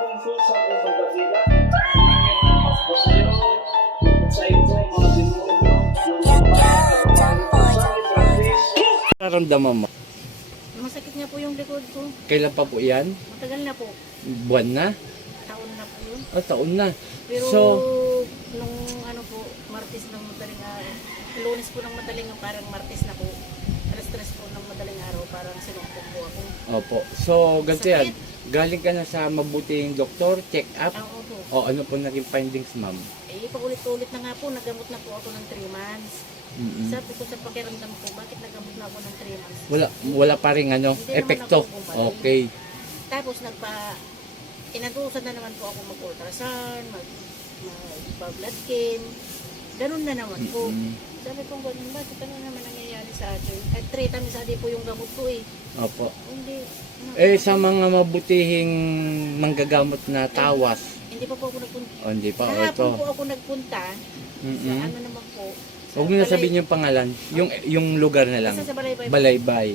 bungso sa pusong basila. Ang mas basayo, sa ito mga demonyo, ng Nararamdaman mo? Masakit nga po yung likod ko. Kailan pa po yan? Matagal na po. Buwan na? Taon na po yun. Taon na. Pero So, nung ano po, Martes ng madaling araw. Lunes po ng madaling araw, parang Martes na po. Alas 3 po ng madaling araw, parang sinumpong po ako. opo. So, ganito yan. Galing ka na sa mabuting doktor, check up. Oo po. O ano po naging findings, ma'am? Eh, paulit-ulit na nga po, nagamot na po ako ng 3 months. Sabi ko sa pakiramdam ko, bakit nagamot na ako ng 3 months? Wala pa rin ano, Hindi epekto. naman ako bumalik. Okay. Tapos inadusan na naman po ako mag-ultrasound, mag-blood chem. Ganun na naman po. Sabi ko, ganun, bakit ano naman nangyayari sa akin? At 3 times a day po yung gamot ko eh. Opo. Hindi. Sa mga mabutihing manggagamot na tawas. Hindi pa po ako nagpunta. Hindi pa. Kahapon Ito. po ako nagpunta. Sa ano naman po. Huwag mo na sabihin yung pangalan. Yung lugar na lang. Sa Balaybay. Balaybay.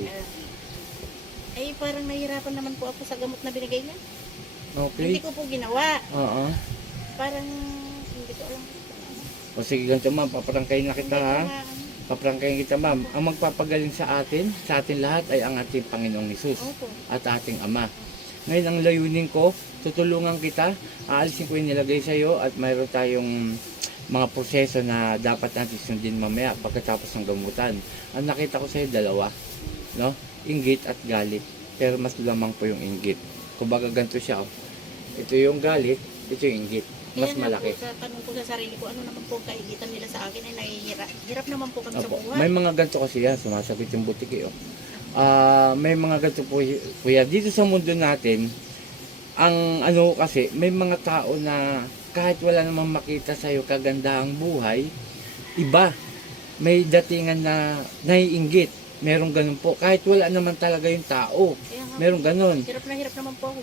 Parang nahihirapan naman po ako sa gamot na binigay niya. Okay. Hindi ko po ginawa. Oo. Parang hindi ko alam. O sige, ganito ma'am, paprangkayin na kita ha. Paprangkayin kita ma'am. Ang magpapagaling sa atin lahat ay ang ating Panginoong Hesus at ating Ama. Ngayon ang layunin ko, tutulungan kita, aalisin ko yung nilagay sa iyo at mayroon tayong mga proseso na dapat natin sundin mamaya pagkatapos ng gamutan. Ang nakita ko sa iyo dalawa, no? Inggit at galit. Pero mas lamang po yung inggit. Kumbaga ganito siya, oh. Ito yung galit, ito yung inggit. Mas malaki. Sa tanong ko sa sarili ko, ano naman po kaigitan nila sa akin ay nahihirap. Hirap naman po kami sa Opo. buhay. May mga ganito kasi yan, sumasakit yung butik eh. May mga ganito po yan. Dito sa mundo natin, ang ano kasi, may mga tao na kahit wala namang makita sa'yo kagandahang buhay, iba. May datingan na naiinggit. Merong ganun po. Kahit wala naman talaga yung tao. Merong ganun. Hirap na hirap naman po ako.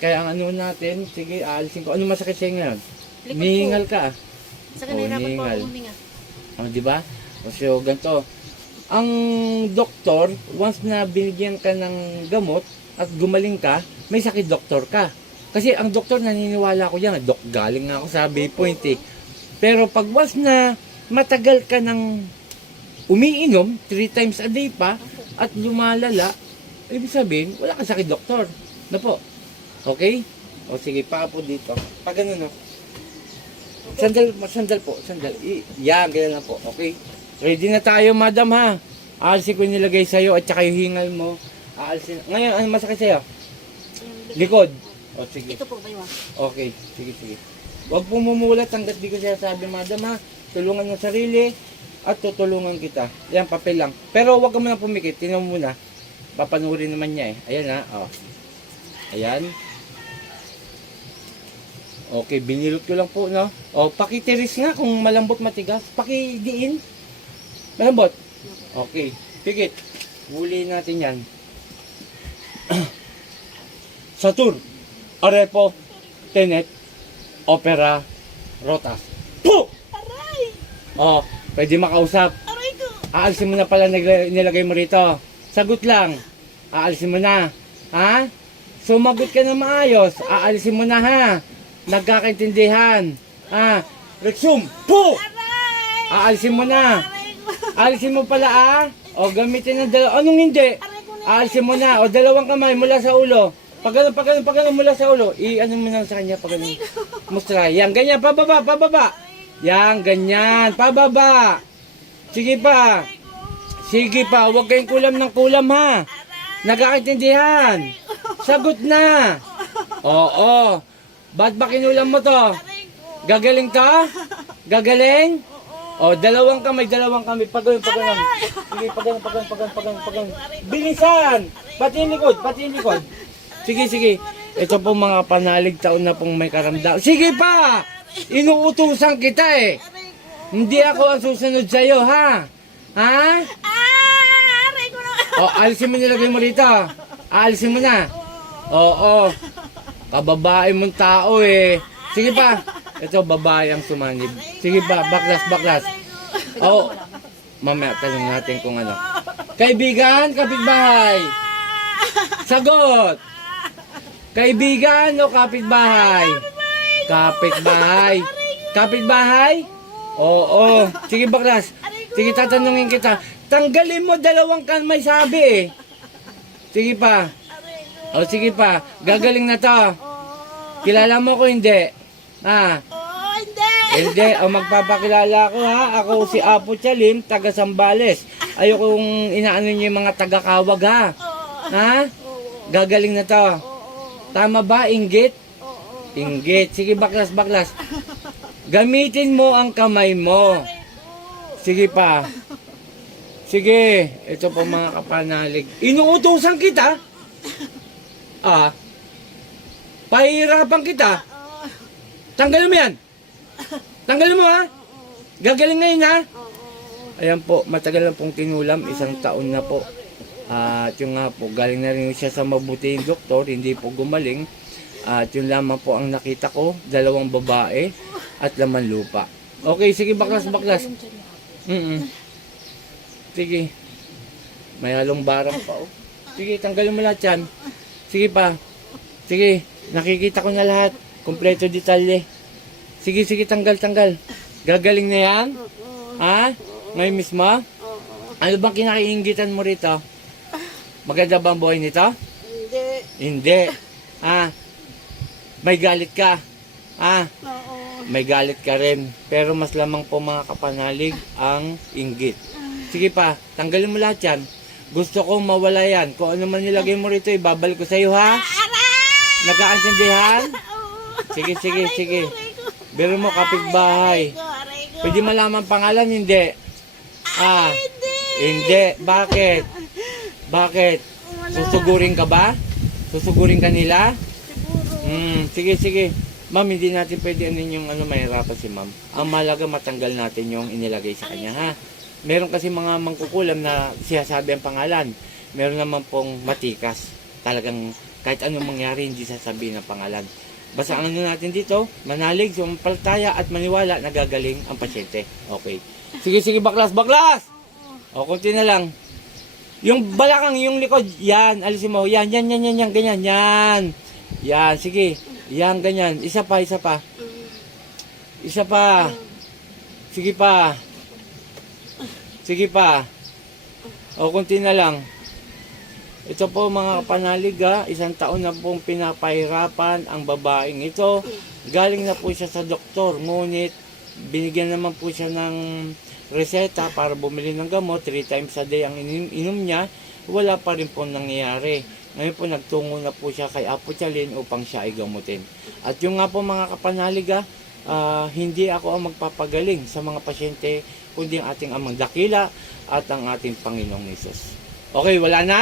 Kaya ang ano natin, sige, aalisin ko. Ano masakit sa'yo ngayon? Likod Nihingal po. ka. Sa kanirapan po nihingal. ako huminga. Di ba? So, ganito. Ang doktor, once na binigyan ka ng gamot at gumaling ka, may sakit doktor ka. Kasi ang doktor, naniniwala ko yan. Galing nga ako sa B point eh. Pero pag once na matagal ka ng umiinom, 3 times a day pa, at lumalala, ibig sabihin, wala kang sakit doktor. Na po. Okay? O sige, pa po dito. Pag ganun, no? Sandal po. Yan, ganyan lang po. Okay? Ready na tayo, madam, ha? Aalisin ko yung nilagay sa'yo at saka yung hingal mo. Aalisin. Ngayon, ano masakit sa'yo? Likod. O, sige. Ito po ba yun? Okay, sige. Huwag po mumulat hanggat di ko sinasabi, madam, ha? Tulungan mo sarili at tutulungan kita. Yan, papel lang. Pero huwag ka muna pumikit. Tingnan mo muna. Papanurin naman niya eh. Ayan, ha? O. Ayan. Okay, binilot ko lang po, no? O, pakitiris nga kung malambot matigas. Pakidiin. Malambot. Okay, pigit. Huliin natin yan. Satur, Arepo, Tenet, Opera, Rotas. Puh! Aray! O, pwede makausap. Aray ko! Aalisin mo na pala nilagay mo rito. Sagot lang. Aalisin mo na. Ha? Sumagot ka na maayos. Aalisin mo na, ha? Nagkakaintindihan. Ha? Rexum! Puh! Aalisin mo na. Aalisin mo pala, ah. O, gamitin ng dalawa. Anong hindi? Aalisin mo na. O, dalawang kamay mula sa ulo. Pag ganun mula sa ulo. I-ano mo na sa kanya pag ganun. Mustra. Yan, ganyan. Pababa. Yan, ganyan. Pababa. Sige pa. Huwag kayong kulam ng kulam, ha. Nagkakaintindihan. Sagot na. Oo. Ba't ba kinulam mo to? Gagaling ka? Gagaling? O, dalawang kamay. Pag ganun. Sige, pag ganun. Bilisan! Pati yung likod. Sige. Ito po mga panalig taon na pong may karamdam. Sige pa! Inuutusan kita eh. Hindi ako ang susunod sa'yo, ha? Ha? Aray ko na! O, alisin mo nilagay mo rito. Alisin mo na. Oo. Kababae mong tao eh. Sige pa. Ito, babae ang sumanib. Sige pa, baklas. Oo. Mamaya, tanong natin kung ano. Kaibigan, kapitbahay. Sagot. Kaibigan o kapitbahay? Kapitbahay. Kapitbahay? Oo. Sige baklas. Sige tatanungin kita. Tanggalin mo dalawang kan may sabi eh. Sige pa. O sige pa. Gagaling na to. Kilala mo ko hindi? Ha? Oo, hindi. Hindi. O magpapakilala ko ha. Ako si Apo Chalim, taga Sambales. Ayokong inaano niyo yung mga taga Kawag ha. Ha? Gagaling na to. Tama ba? Inggit? Inggit. Sige baklas, baklas. Gamitin mo ang kamay mo. Sige pa. Sige. Ito po mga kapanalig. Inuutosan kita. Ah. Pahihirapan kita. Tanggalin mo yan. Tanggalin mo ha. Gagaling ngayon ha. Ayan po. Matagal na pong tinulam. 1 taon na po. At yung nga po. Galing na rin siya sa mabuting doktor. Hindi po gumaling. At yun lamang po ang nakita ko. 2 babae. At laman lupa. Okay. Sige baklas, baklas. Sige. May halong barang pa oh. Sige, tanggalin mo lahat yan. Sige pa. Sige, nakikita ko na lahat. Kompleto detalye. Sige, sige, tanggal, tanggal. Gagaling na yan? Ha? Ngayon mismo? Ano bang kinakainggitan mo rito? Maganda ba ang buhay nito? Hindi. Hindi. Ha? May galit ka? Ha? Oo. May galit ka rin. Pero mas lamang po mga kapanalig ang inggit. Sige pa, tanggalin mo lahat yan. Gusto kong mawala yan. Kung ano man nilagay mo rito, ibabalik ko sa iyo ha? Nagkaintindihan? Sige, sige, sige. Biro mo kapitbahay. Pwede malaman pangalan, hindi? Ah, hindi. Bakit? Bakit? Susugurin ka ba? Susugurin ka nila? Sige, sige. Ma'am, hindi natin pwede yung mahirapan si ma'am. Ang malaga matanggal natin yung inilagay sa kanya, ha? Meron kasi mga mangkukulam na siyasabi ang pangalan. Meron naman pong matikas. Talagang kahit anong mangyari, hindi sasabihin ang pangalan. Basta ang ano natin dito, manalig, sumampalataya at maniwala na gagaling ang pasyente. Okay. Sige, sige, baklas, baklas! O, kunti na lang. Yung balakang, yung likod, yan, alisin mo. Yan, yan, yan, yan, yan, ganyan, yan. Yan, sige. Yan, ganyan. Isa pa, isa pa. Isa pa. Sige pa. Sige pa. O, kunti na lang. Ito po mga kapanalig ha. 1 taon na pong pinapahirapan ang babaeng ito. Galing na po siya sa doktor. Ngunit, binigyan naman po siya ng reseta para bumili ng gamot. 3 times a day ang inom niya. Wala pa rin po nangyayari. Ngayon po nagtungo na po siya kay Apo Chalin upang siya ay gamutin. At yung nga po mga kapanalig ha, hindi ako ang magpapagaling sa mga pasyente, kundi ang ating amang dakila at ang ating Panginoong Hesus. Okay, wala na?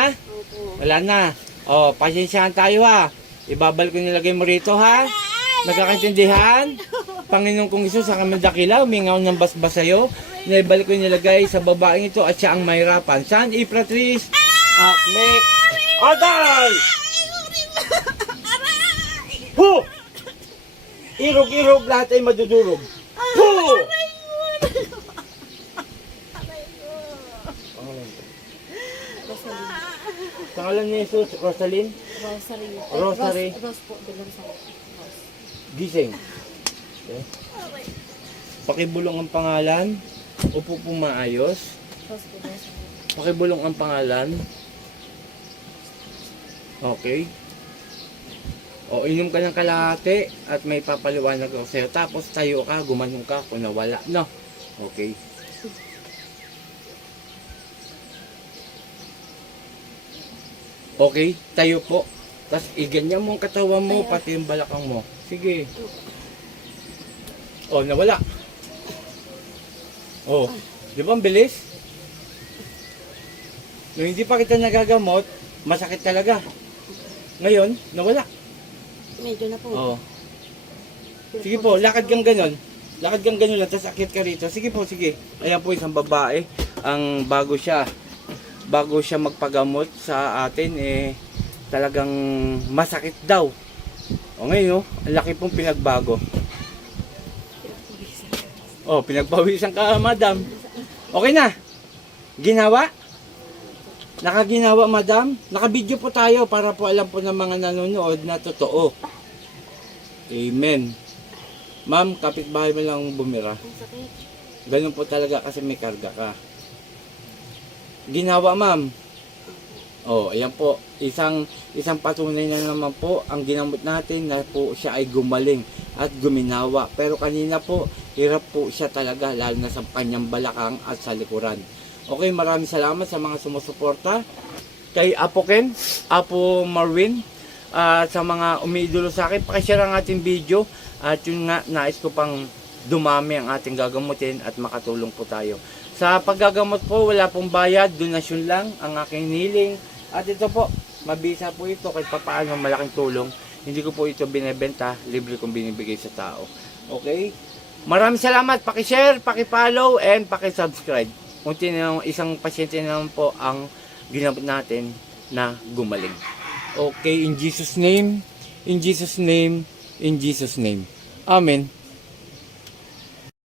Wala na. O, pasensyahan tayo ha. Ibabalik ko nilagay mo rito ha. Nagkakaintindihan? Panginoong kong Hesus, ang amang dakila, umingaw ng basbas sa'yo. Naibalik ko nilagay sa babaeng ito at siya ang mahirapan. San Ipratrice, Akmek, Adal! Hu! Irog-irog lahat ay madudurog. Hu! Pangalan ni Jesus, Rosalyn? Rosary. Rosary. Rose po, bilang sa Rose. Gising. Okay. Pakibulong ang pangalan. Upo po maayos. Rose po, Rosary. Pakibulong ang pangalan. Okay. O, inom ka ng kalahati at may papaliwanag ako sa'yo. Tapos tayo ka, gumanong ka kung nawala. No? Okay. Okay, tayo po. Tapos iganyan mo ang katawan mo, pati yung balakang mo. Sige. O, nawala. O, di ba ang bilis? Nung hindi pa kita nagagamot, masakit talaga. Ngayon, nawala. Medyo na po. Oo. Sige po, lakad kang ganon. Lakad kang ganon lang, tapos akit ka rito. Sige po, sige. Ayan po isang babae. Ang bago siya magpagamot sa atin, talagang masakit daw. O ngayon, ang laki pong pinagbago. O, pinagpawisan ka, madam. Okay na. Ginawa? Nakaginawa, madam. Nakabidyo po tayo para po alam po ng mga nanonood na totoo. Amen. Ma'am, kapitbahay mo lang bumira. Ang sakit. Ganun po talaga kasi may karga ka. Ginawa, ma'am. Oh, ayan po. Isang patunay na naman po ang ginamot natin na po siya ay gumaling at guminawa. Pero kanina po, hirap po siya talaga lalo na sa kanyang balakang at sa likuran. Okay, maraming salamat sa mga sumusuporta. Kay Apo Ken, Apo Marwin, sa mga umiidolo sa akin, pakishare ang ating video. At yun nga, nais ko pang dumami ang ating gagamutin at makatulong po tayo. Sa paggagamot po, wala pong bayad, donasyon lang ang aking hiniling. At ito po, mabisa po ito kahit papaano malaking tulong. Hindi ko po ito binebenta, libre kong binibigay sa tao. Okay? Maraming salamat, pakishare, pakipollow, and pakisubscribe. Kunti na isang pasyente naman po ang ginamot natin na gumaling. Okay, in Jesus' name, in Jesus' name, in Jesus' name. Amen.